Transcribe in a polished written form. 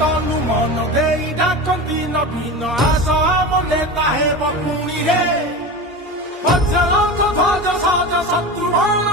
तनु मन दे डाकती नवीन आस मने ताहे बपुणी रे वज्र ध्वज सज शत्रुघ्न